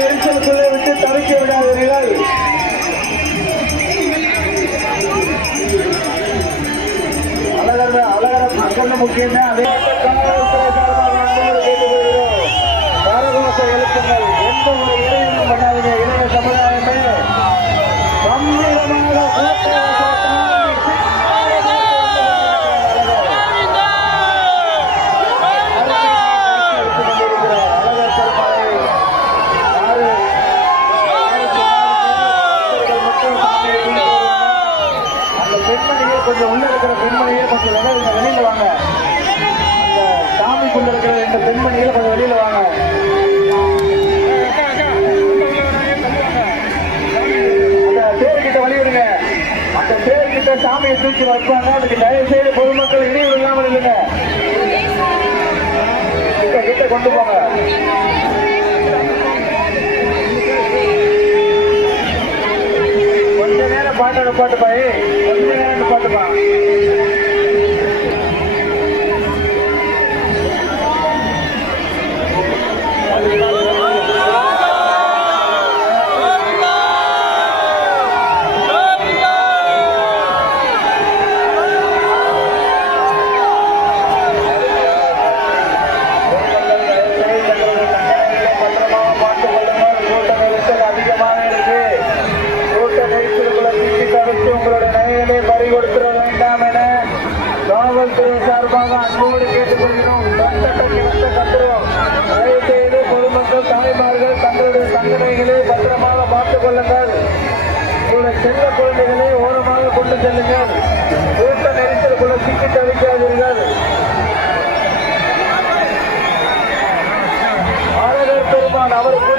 நெரிசலுக்குள்ளே விட்டு தடுக்க விடாதீர்கள். அழகர மக்கள் முக்கியம் அதே கரகோசை எழுப்புங்கள். எந்த ஒரு இறைவனும் பண்ணாதீங்க. இளைய சமுதாயமே கொஞ்சம் உள்ள இருக்கிற பெண்மணியே கொஞ்சம் வெளியில வாங்க. அந்த சாமிக்குள்ள இருக்கிற இந்த பெண்மணிகளை கொஞ்சம் வெளியில வாங்க. அந்த தேர்கிட்ட வழிவிடுங்க. அந்த தேர்கிட்ட சாமியை தூக்கி வைப்பாங்க. அதுக்கு தயவு செய்து பொதுமக்கள் இணைவு இல்லாமல் இல்லைங்க. கிட்ட கொண்டு போங்க. கொஞ்ச நேரம் பாட்டு பாட்டுப்பாய். கொஞ்ச நேரம் பாட்டுப்பா. காவல்துறை சார்பாக அன்போடு கேட்டுக்கொள்கிறோம். தயவு செய்து பொதுமக்கள் தாய்மார்கள் தங்களுடைய தங்கமைகளை பத்திரமாக பார்த்துக் கொள்ளுங்கள். உங்களுடைய செல்ல குழந்தைகளை ஓரமாக கொண்டு செல்லுங்கள். கூட்ட நெரிசலுக்குள்ள சிக்கி தவிக்காதீர்கள். ஆளுநர் பெருமான் அவருக்கு